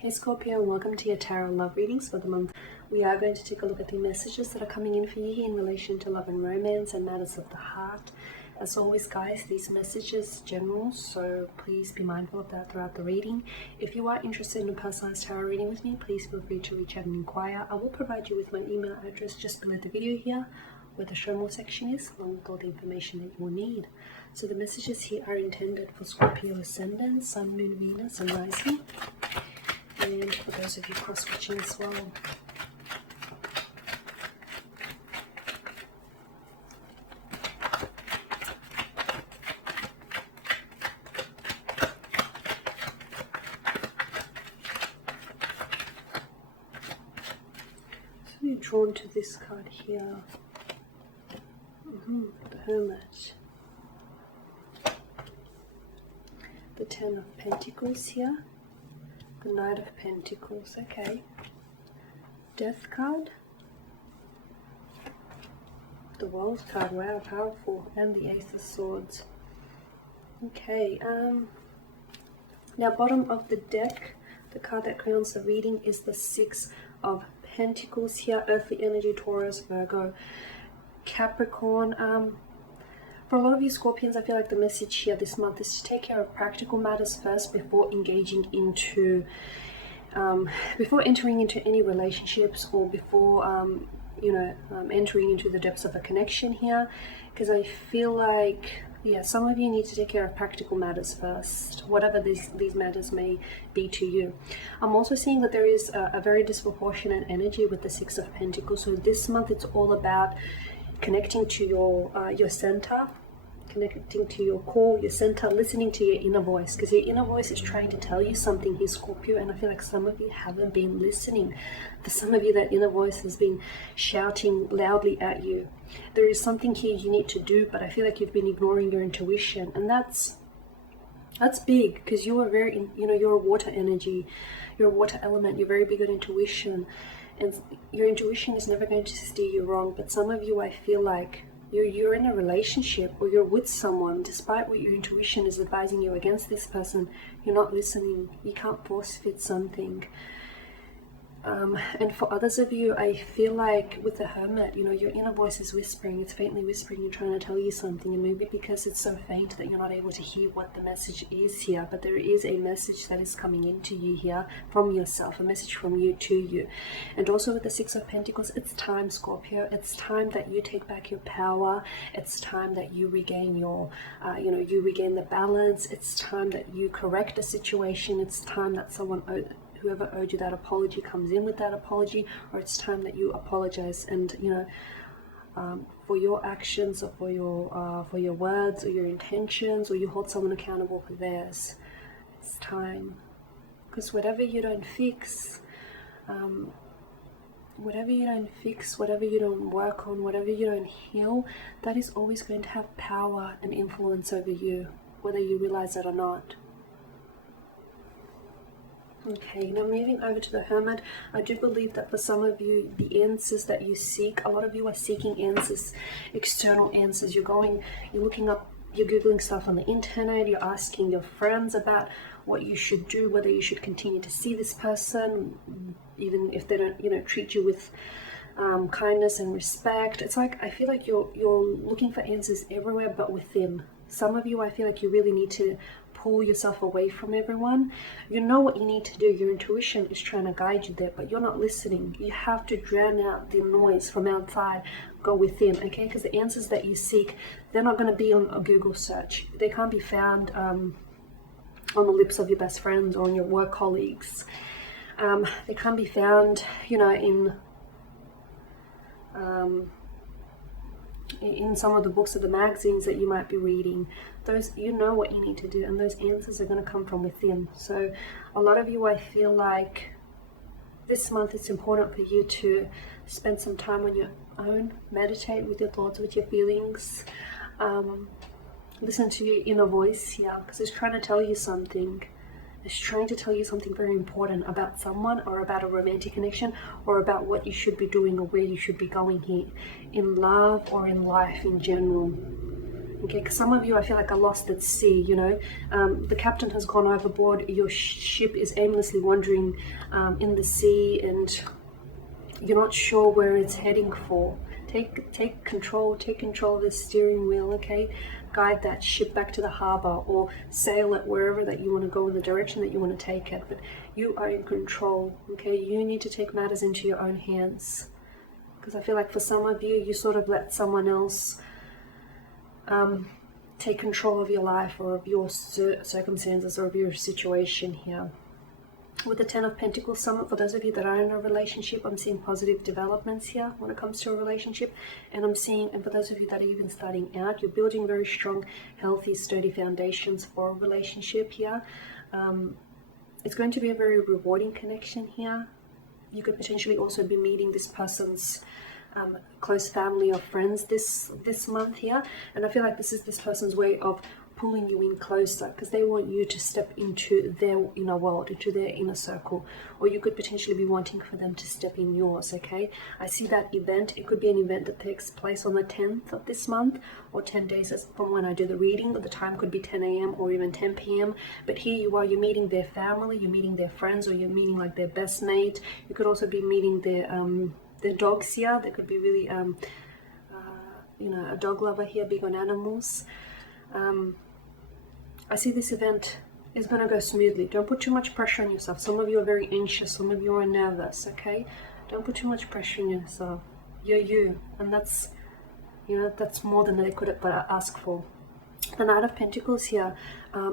Hey Scorpio, and welcome to your tarot love readings for the month. We are going to take a look at the messages that are coming in for you in relation to love and romance and matters of the heart. As always, guys, these messages general, so please be mindful of that throughout the reading. If you are interested in a personalized tarot reading with me, please feel free to reach out and inquire. I will provide you with my email address just below the video here, where the show more section is, along with all the information that you will need. So the messages here are intended for Scorpio Ascendant, Sun, Moon, Venus, and Rising. And for those of you cross-watching as well. So you're drawn to this card here. The Hermit. The Ten of Pentacles here. The Knight of Pentacles, okay. Death card. The World card, wow, powerful. And the Ace of Swords. Okay, now bottom of the deck, the card that crowns the reading is the Six of Pentacles here. Earthly energy, Taurus, Virgo, Capricorn. For a lot of you Scorpions, I feel like the message here this month is to take care of practical matters first before engaging into, before entering into any relationships, or before, entering into the depths of a connection here. Because I feel like, yeah, some of you need to take care of practical matters first, whatever these matters may be to you. I'm also seeing that there is a very disproportionate energy with the Six of Pentacles. So this month it's all about connecting to your center, connecting to your core, your center, listening to your inner voice, because your inner voice is trying to tell you something here, Scorpio, and I feel like some of you haven't been listening. For some of you, that inner voice has been shouting loudly at you. There is something here you need to do, but I feel like you've been ignoring your intuition, and that's big, because you are very, you're a water energy, you're a water element, you're very big on intuition. And your intuition is never going to steer you wrong. But some of you, I feel like you're in a relationship or you're with someone, despite what your intuition is advising you against this person, you're not listening. You can't force fit something. And for others of you, I feel like with the Hermit, your inner voice is whispering, it's faintly whispering, you're trying to tell you something, and maybe because it's so faint that you're not able to hear what the message is here, but there is a message that is coming into you here from yourself, a message from you to you. And also with the Six of Pentacles, it's time, Scorpio, it's time that you take back your power, it's time that you regain your, you regain the balance, it's time that you correct a situation, it's time that whoever owed you that apology comes in with that apology, or it's time that you apologize and for your actions, or for your words or your intentions, or you hold someone accountable for theirs. It's time, because whatever you don't fix, whatever you don't work on, whatever you don't heal, that is always going to have power and influence over you, whether you realize it or not. Okay, now moving over to the Hermit, I do believe that for some of you, the answers that you seek, a lot of you are seeking answers, external answers. You're looking up, you're Googling stuff on the internet, you're asking your friends about what you should do, whether you should continue to see this person, even if they don't, treat you with kindness and respect. It's like, I feel like you're looking for answers everywhere but within. Some of you, I feel like you really need to pull yourself away from everyone. You know what you need to do. Your intuition is trying to guide you there, but you're not listening. You have to drown out the noise from outside, go within, okay? Because the answers that you seek, they're not going to be on a Google search. They can't be found on the lips of your best friends or on your work colleagues. They can't be found, in some of the books or the magazines that you might be reading. Those, you know what you need to do, and those answers are going to come from within. So a lot of you, I feel like this month it's important for you to spend some time on your own, meditate with your thoughts, with your feelings, listen to your inner voice here, because it's trying to tell you something. It's trying to tell you something very important about someone, or about a romantic connection, or about what you should be doing or where you should be going here in love or in life in general. Okay, because some of you, I feel like, are lost at sea, you know. The captain has gone overboard, your ship is aimlessly wandering in the sea, and you're not sure where it's heading for. Take control of the steering wheel, okay? Guide that ship back to the harbor, or sail it wherever that you want to go, in the direction that you want to take it. But you are in control, okay? You need to take matters into your own hands. Because I feel like for some of you, you sort of let someone else take control of your life, or of your circumstances, or of your situation here. With the Ten of Pentacles Summit, for those of you that are in a relationship, I'm seeing positive developments here when it comes to a relationship. And I'm seeing, and for those of you that are even starting out, you're building very strong, healthy, sturdy foundations for a relationship here. It's going to be a very rewarding connection here. You could potentially also be meeting this person's close family or friends this month here, and I feel like this is this person's way of pulling you in closer, because they want you to step into their inner world, into their inner circle, or you could potentially be wanting for them to step in yours, okay? I see that event. It could be an event that takes place on the 10th of this month, or 10 days from when I do the reading. The time could be 10 a.m. or even 10 p.m. But here you are, you're meeting their family, you're meeting their friends, or you're meeting like their best mate. You could also be meeting their dogs here. They could be really, you know, a dog lover here, big on animals. I see this event is going to go smoothly. Don't put too much pressure on yourself. Some of you are very anxious. Some of you are nervous, okay? Don't put too much pressure on yourself. You're you. And that's, you know, that's more than they could ask for. The Knight of Pentacles here.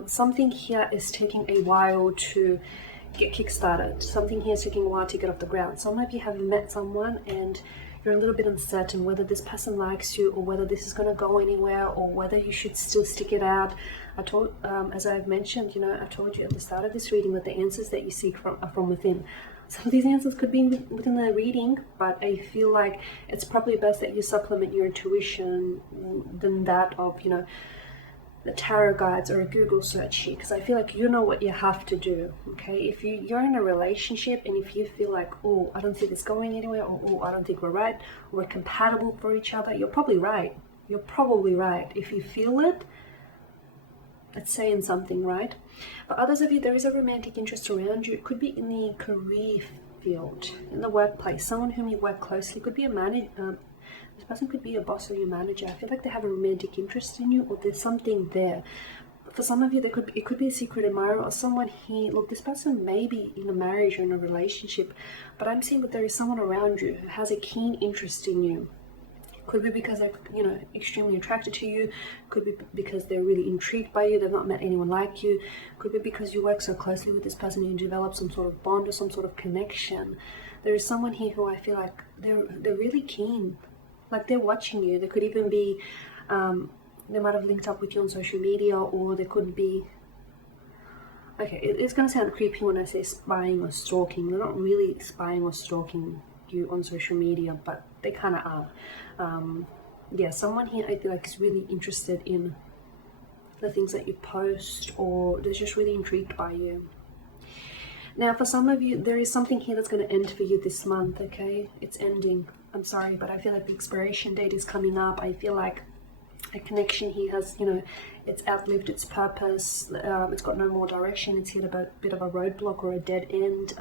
Something here is taking a while to get kick-started. Something here is taking a while to get off the ground. Some of you have met someone and you're a little bit uncertain whether this person likes you, or whether this is going to go anywhere, or whether you should still stick it out. I told, as I've mentioned, you know, I told you at the start of this reading that the answers that you seek are from within. Some of these answers could be within the reading, but I feel like it's probably best that you supplement your intuition than that of, you know, the tarot guides or a Google search here, because I feel like you know what you have to do, okay? If you're in a relationship and if you feel like, oh, I don't see this going anywhere, or oh, I don't think we're right, or we're compatible for each other, you're probably right. You're probably right. If you feel it, it's saying something, right? For others of you, there is a romantic interest around you. It could be in the career field, in the workplace, someone whom you work closely. Could be a manager. This person could be a boss or your manager. I feel like they have a romantic interest in you, or there's something there. For some of you, it could be a secret admirer, or someone here. Look, this person may be in a marriage or in a relationship, but I'm seeing that there is someone around you who has a keen interest in you. Could be because they're, you know, extremely attracted to you. Could be because they're really intrigued by you. They've not met anyone like you. Could be because you work so closely with this person, you develop some sort of bond or some sort of connection. There is someone here who I feel like they're really keen. Like they're watching you. They could even be, they might have linked up with you on social media, or they could be, okay, it's going to sound creepy when I say spying or stalking. They're not really spying or stalking you on social media, but they kind of are. Yeah, someone here I feel like is really interested in the things that you post, or they're just really intrigued by you. Now, for some of you, there is something here that's going to end for you this month, okay? It's ending. I'm sorry, but I feel like the expiration date is coming up. I feel like a connection here has, you know, it's outlived its purpose. It's got no more direction. It's hit a bit of a roadblock or a dead end.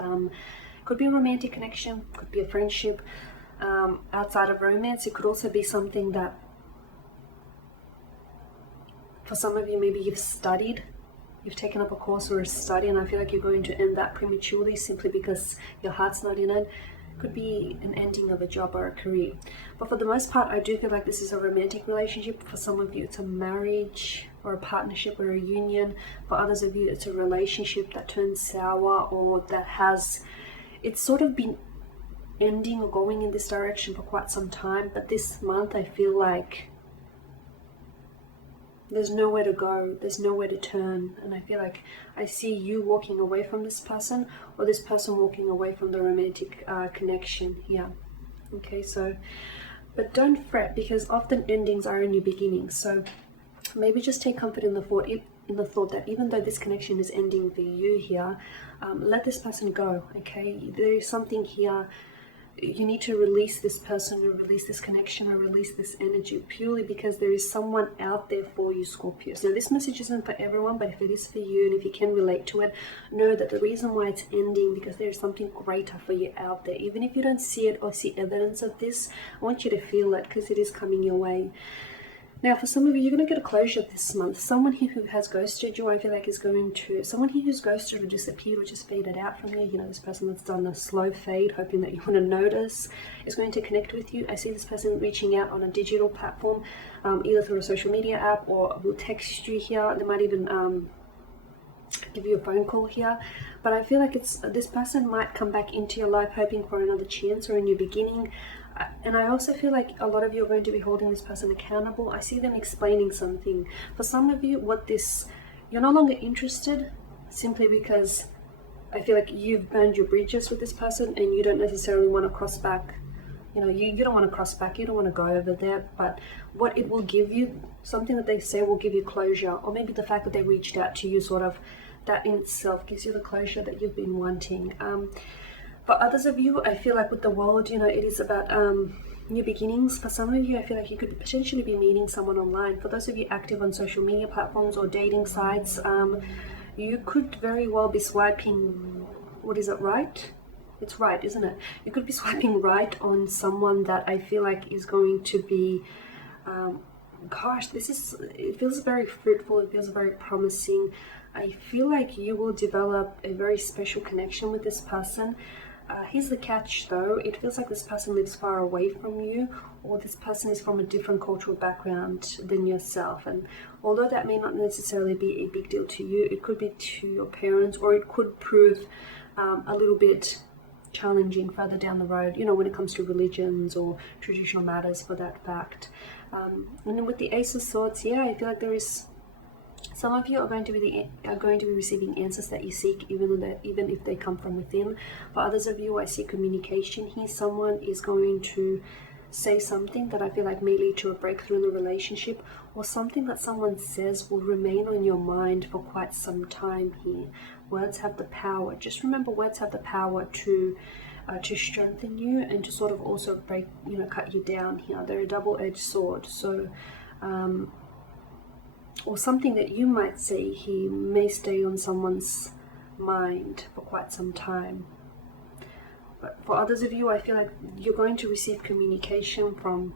Could be a romantic connection. Could be a friendship. Outside of romance, it could also be something that, for some of you, maybe you've studied. You've taken up a course or a study, and I feel like you're going to end that prematurely simply because your heart's not in it. Could be an ending of a job or a career. But for the most part, I do feel like this is a romantic relationship. For some of you, it's a marriage or a partnership or a union. For others of you, it's a relationship that turns sour, or that has, it's sort of been ending or going in this direction for quite some time. But this month, I feel like there's nowhere to go, there's nowhere to turn, and I feel like I see you walking away from this person, or this person walking away from the romantic connection here. Okay, so, but don't fret, because often endings are a new beginnings. So maybe just take comfort in the thought that even though this connection is ending for you here, let this person go. Okay, there is something here you need to release this person, or release this connection, or release this energy, purely because there is someone out there for you, Scorpios. Now, this message isn't for everyone, but if it is for you, and if you can relate to it, know that the reason why it's ending, because there is something greater for you out there. Even if you don't see it or see evidence of this, I want you to feel it, because it is coming your way. Now, for some of you, you're going to get a closure this month. Someone here who has ghosted you, I feel like is going to... Someone here who's ghosted or disappeared or just faded out from you, you know, this person that's done a slow fade, hoping that you want to notice, is going to connect with you. I see this person reaching out on a digital platform, either through a social media app, or will text you here. They might even give you a phone call here. But I feel like this person might come back into your life hoping for another chance or a new beginning. And I also feel like a lot of you are going to be holding this person accountable. I see them explaining something. For some of you, you're no longer interested, simply because I feel like you've burned your bridges with this person and you don't necessarily want to cross back. You know, you don't want to cross back, you don't want to go over there, but what it will give you, something that they say will give you closure, or maybe the fact that they reached out to you, sort of, that in itself gives you the closure that you've been wanting. For others of you, I feel like with the world, you know, it is about new beginnings. For some of you, I feel like you could potentially be meeting someone online. For those of you active on social media platforms or dating sites, you could very well be swiping, what is it, right? It's right, isn't it? You could be swiping right on someone that I feel like is going to be, it feels very fruitful, it feels very promising. I feel like you will develop a very special connection with this person. Here's the catch though, it feels like this person lives far away from you, or this person is from a different cultural background than yourself. And although that may not necessarily be a big deal to you, it could be to your parents, or it could prove a little bit challenging further down the road, you know, when it comes to religions or traditional matters for that fact. And then with the Ace of Swords, yeah, I feel like there is... Some of you are going to be receiving answers that you seek, even if they come from within. For others of you, I see communication here. Someone is going to say something that I feel like may lead to a breakthrough in the relationship, or something that someone says will remain on your mind for quite some time here. Words have the power. Just remember, words have the power to strengthen you and to sort of also cut you down here. They're a double-edged sword. So, or something that you might say he may stay on someone's mind for quite some time. But for others of you, I feel like you're going to receive communication from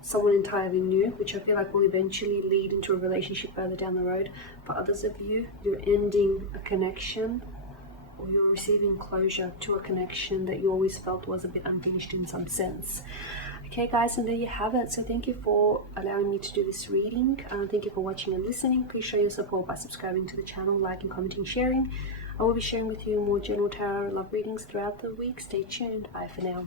someone entirely new, which I feel like will eventually lead into a relationship further down the road. For others of you, you're ending a connection, or you're receiving closure to a connection that you always felt was a bit unfinished in some sense. Okay guys, and there you have it. So thank you for allowing me to do this reading. Thank you for watching and listening. Please show your support by subscribing to the channel, liking, commenting, sharing. I will be sharing with you more general tarot love readings throughout the week. Stay tuned. Bye for now.